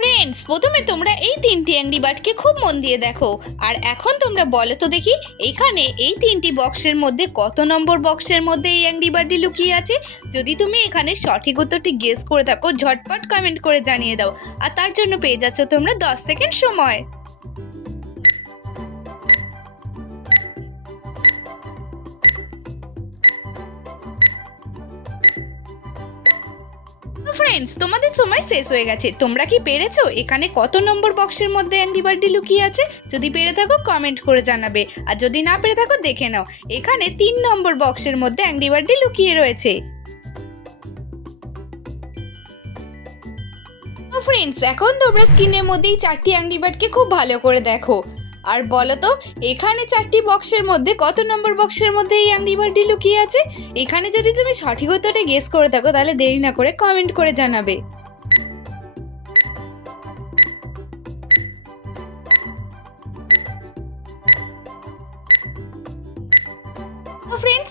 Friends প্রথমে তোমরা এই তিনটি অ্যাংরি বার্ডকে খুব মন দিয়ে দেখো। আর এখন তোমরা বলো তো দেখি, এখানে এই তিনটি বক্সের মধ্যে কত নম্বর বক্সের মধ্যে এই অ্যাংরি বার্ডটি লুকিয়ে আছে? যদি তুমি এখানে সঠিক উত্তরটি গেস করে থাকো, ঝটপট কমেন্ট করে জানিয়ে দাও। আর তার জন্য পেয়ে যাচ্ছ তোমরা দশ সেকেন্ড সময়। ফ্রেন্ডস তোমাদের সময় শেষ হয়ে গেছে। তোমরা কি পেরেছ? এখানে কত নম্বর বক্সের মধ্যে অ্যাংরি বার্ডটি লুকিয়ে আছে? যদি পেরে থাকো কমেন্ট করে জানাবে। আর যদি না পেরে থাকো, দেখে নাও। এখানে তিন নম্বর বক্সের মধ্যে অ্যাংরি বার্ডটি লুকিয়ে রয়েছে। ফ্রেন্ডস এখন তোমরা স্ক্রিনের মধ্যেই চারটি অ্যাংরি বার্ডকে খুব ভালো করে দেখো। আর বলো তো এখানে চারটি বক্সের মধ্যে, কত নম্বর বক্সের মধ্যে এই বার্ডটি লুকিয়ে আছে? এখানে যদি তুমি সঠিক উত্তরটা গেস করে থাকো, তাহলে দেরি না করে কমেন্ট করে জানাবে।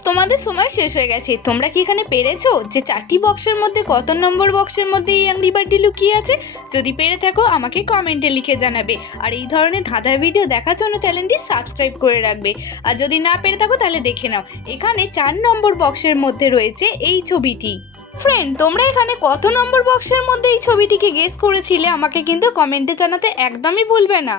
তোমাদের সময় শেষ হয়ে গেছে। তোমরা কি এখানে পেরেছ যে চারটি বক্সের মধ্যে কত নম্বর বক্সের মধ্যে এই অ্যাংরি বার্ডটি লুকিয়ে আছে? যদি পেরে থাকো, আমাকে কমেন্টে লিখে জানাবে। আর এই ধরনের ধাঁধার ভিডিও দেখার জন্য চ্যানেলটি সাবস্ক্রাইব করে রাখবে। আর যদি না পেরে থাকো, তাহলে দেখে নাও। এখানে চার নম্বর বক্সের মধ্যে রয়েছে এই ছবিটি। ফ্রেন্ড তোমরা এখানে কত নম্বর বক্সের মধ্যে এই ছবিটিকে গেস করেছিলে? আমাকে কিন্তু কমেন্টে জানাতে একদমই ভুলবে না।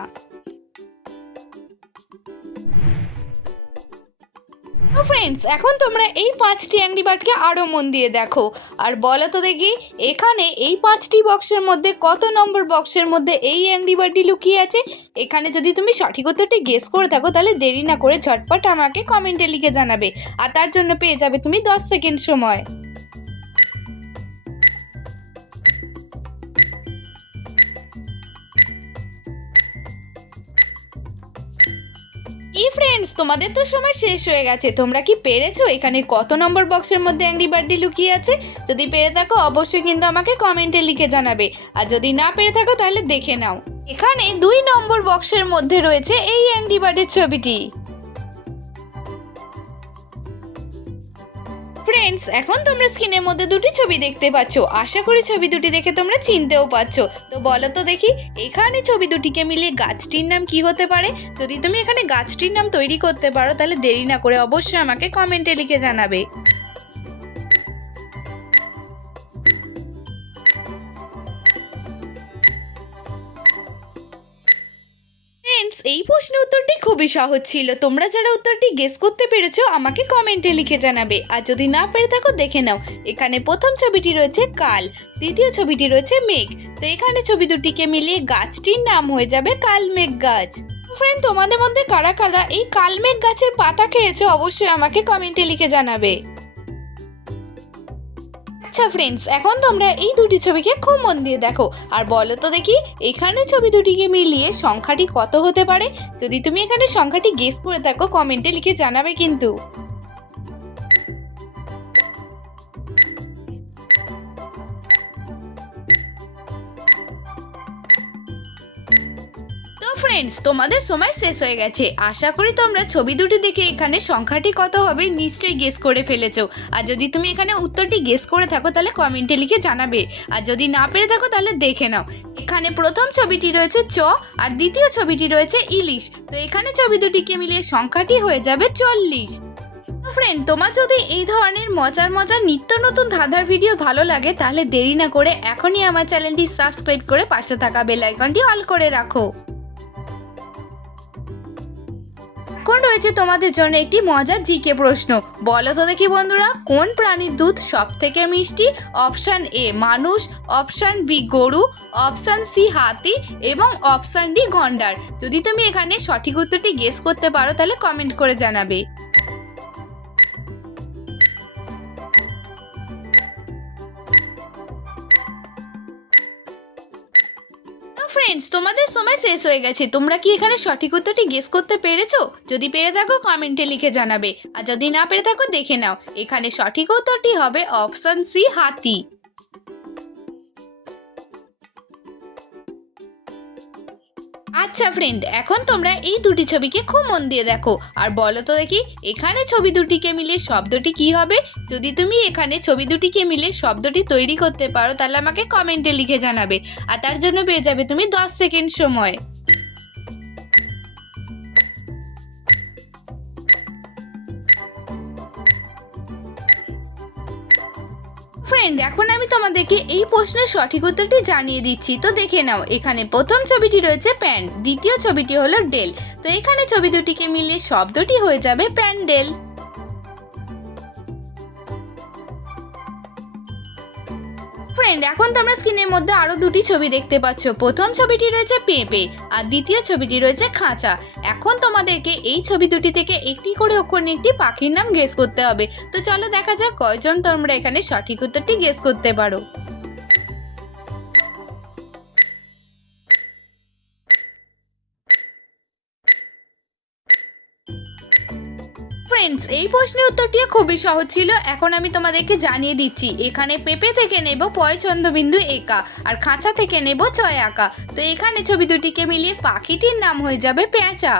তো ফ্রেন্ডস এখন তোমরা এই পাঁচটি অ্যাংরি বার্ডকে আরও মন দিয়ে দেখো। আর বলো তো দেখি, এখানে এই পাঁচটি বক্সের মধ্যে কত নম্বর বক্সের মধ্যে এই অ্যাংরি বার্ডটি লুকিয়ে আছে? এখানে যদি তুমি সঠিক উত্তরটি গেস করে থাকো, তাহলে দেরি না করে ঝটপট আমাকে কমেন্টে লিখে জানাবে। আর তার জন্য পেয়ে যাবে তুমি দশ সেকেন্ড সময়। ই ফ্রেন্ডস তোমাদের তো সময় শেষ হয়ে গেছে। তোমরা কি পেরেছ? এখানে কত নম্বর বক্সের মধ্যে অ্যাংরি বার্ডি লুকিয়ে আছে? যদি পেরে থাকো, অবশ্যই কিন্তু আমাকে কমেন্টে লিখে জানাবে। আর যদি না পেরে থাকো, তাহলে দেখে নাও। এখানে দুই নম্বর বক্সের মধ্যে রয়েছে এই অ্যাংরি বার্ডের ছবিটি। ফ্রেন্ডস এখন তোমরা স্ক্রিনের মধ্যে দুটি ছবি দেখতে পাচ্ছ। আশা করি ছবি দুটি দেখে তোমরা চিনতেও পাচ্ছ তো বলো তো দেখি, এখানে ছবি দুটিকে মিলিয়ে গাছটির নাম কি হতে পারে? যদি তুমি এখানে গাছটির নাম তৈরি করতে পারো, তাহলে দেরি না করে অবশ্যই আমাকে কমেন্টে লিখে জানাবে। এই প্রশ্নের উত্তরটি খুবই সহজ ছিল। তোমরা যারা উত্তরটি গেস করতে পেরেছ, আমাকে কমেন্টে লিখে জানাবে। আর যদি না পেরে থাকো, দেখে নাও। এখানে প্রথম ছবিটি রয়েছে কাল, দ্বিতীয় ছবিটি রয়েছে মেঘ। তো এখানে ছবি দুটিকে মিলিয়ে গাছটির নাম হয়ে যাবে কালমেঘ গাছ। ফ্রেন্ড তোমাদের মধ্যে কারা কারা এই কালমেঘ গাছের পাতা খেয়েছো, অবশ্যই আমাকে কমেন্টে লিখে জানাবে। আচ্ছা ফ্রেন্ডস এখন তোমরা এই দুটি ছবিকে খুব মন দিয়ে দেখো। আর বলো তো দেখি, এখানে ছবি দুটিকে মিলিয়ে সংখ্যাটি কত হতে পারে? যদি তুমি এখানে সংখ্যাটি গেস করে থাকো কমেন্টে লিখে জানাবে কিন্তু। ফ্রেন্ডস তোমাদের সময় শেষ হয়ে গেছে। আশা করি তোমরা ছবি দুটি দেখে এখানে সংখ্যাটি কত হবে নিশ্চয়ই গেস করে ফেলেছো। আর যদি তুমি এখানে উত্তরটি গেস করে থাকো, তাহলে কমেন্টে লিখে জানাবে। আর যদি না পেরে থাকো, তাহলে দেখে নাও। এখানে প্রথম ছবিটি রয়েছে চ, আর দ্বিতীয় ছবিটি রয়েছে ইলিশ। তো এখানে ছবি দুটিকে মিলিয়ে সংখ্যাটি হয়ে যাবে চল্লিশ। ফ্রেন্ড তোমার যদি এই ধরনের মজার মজার নিত্য নতুন ধাঁধার ভিডিও ভালো লাগে, তাহলে দেরি না করে এখনই আমার চ্যানেলটি সাবস্ক্রাইব করে পাশে থাকা বেল আইকনটি অল করে রাখো। এখন রয়েছে তোমাদের জন্য একটি মজার জিকে প্রশ্ন। বলো তো দেখি বন্ধুরা, কোন প্রাণীর দুধ সব থেকে মিষ্টি? অপশান এ মানুষ, অপশান বি গরু, অপশান সি হাতি এবং অপশান ডি গন্ডার। যদি তুমি এখানে সঠিক উত্তরটি গেস করতে পারো, তাহলে কমেন্ট করে জানাবে। সময় শেষ হয়ে গেছে। তোমরা কি এখানে সঠিক উত্তরটি গেস করতে পেরেছ? যদি পেরে থাকো কমেন্টে লিখে জানাবে। আর যদি না পেরে থাকো, দেখে নাও। এখানে সঠিক উত্তরটি হবে অপশন সি হাতি। আচ্ছা ফ্রেন্ড এখন তোমরা এই দুটি ছবিকে খুব মন দিয়ে দেখো। আর বলো তো দেখি, এখানে ছবি দুটিকে মিলে শব্দটি কি হবে? যদি তুমি এখানে ছবি দুটিকে মিলে শব্দটি তৈরি করতে পারো, তাহলে আমাকে কমেন্টে লিখে জানাবে। আর তার জন্য পেয়ে যাবে তুমি দশ সেকেন্ড সময়। ফ্রেন্ড এখন আমি তোমাদেরকে এই প্রশ্নের সঠিক উত্তরটি জানিয়ে দিচ্ছি। তো দেখে নাও, এখানে প্রথম ছবিটি রয়েছে প্যান্ট দ্বিতীয় ছবিটি হলো ডেল তো এখানে ছবি দুটিকে মিলে শব্দটি হয়ে যাবে প্যান্ডেল ফ্রেন্ড এখন তোমরা স্ক্রিনের মধ্যে আরও দুটি ছবি দেখতে পাচ্ছ। প্রথম ছবিটি রয়েছে পেঁপে, আর দ্বিতীয় ছবিটি রয়েছে খাঁচা। এখন তোমাদেরকে এই ছবি দুটি থেকে একটি করে অক্ষর একটি পাখির নাম গেস করতে হবে। তো চলো দেখা যাক কয়জন তোমরা এখানে সঠিক উত্তরটি গেস করতে পারো। ফ্রেন্ডস এই প্রশ্নের উত্তরটিও খুবই সহজ ছিল। এখন আমি তোমাদেরকে জানিয়ে দিচ্ছি, এখানে পেঁপে থেকে নেব পয়চন্দ্রবিন্দু একা আর খাঁচা থেকে নেব ছয় আঁকা তো এখানে ছবি দুটিকে মিলিয়ে পাখিটির নাম হয়ে যাবে পেঁচা